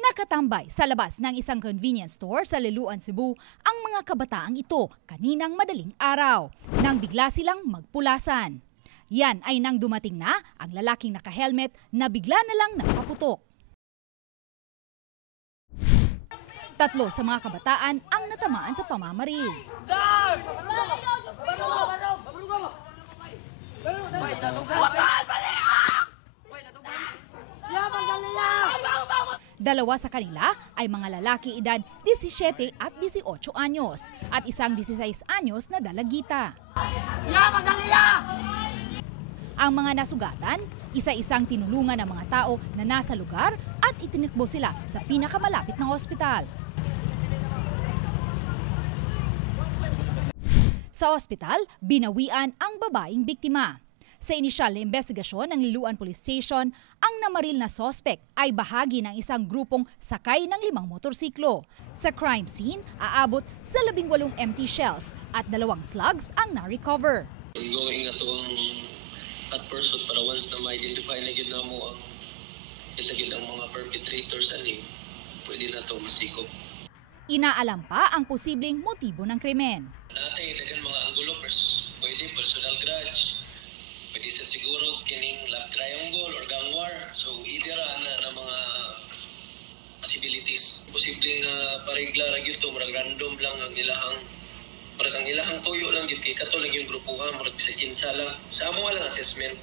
Nakatambay sa labas ng isang convenience store sa Liloan, Cebu ang mga kabataang ito kaninang madaling araw nang bigla silang magpulasan. Yan ay nang dumating na ang lalaking naka-helmet na bigla na lang nakaputok. 3 sa mga kabataan ang natamaan sa pamamaril. Dalawa sa kanila ay mga lalaki edad 17 at 18 anyos at isang 16 anyos na dalagita. Ang mga nasugatan, isa-isang tinulungan ng mga tao na nasa lugar at itinakbo sila sa pinakamalapit na ospital. Sa ospital, binawian ang babaeng biktima. Sa inisyal na investigasyon ng Liloan Police Station, ang namaril na sospek ay bahagi ng isang grupong sakay ng 5 motorsiklo. Sa crime scene, aabot sa 18 empty shells at 2 slugs ang na-recover. Ongoing na ito ang at pursuit para once na ma-identify na gid na mo ang isa gid ang mga perpetrators ani, pwede na ito masikop. Inaalam pa ang posibleng motibo ng krimen. Dati dagan mga anggulo, pwede personal grudge. Pwede sa siguro kining love triangle or gang war. So either na mga possibilities. Posibleng paregla ra gyud to, marag random lang ang ilahang ang ilahang tuyo lang gyud kay kato lang yung grupo ha, marag sa kinsa lang. Sa amo lang assessment.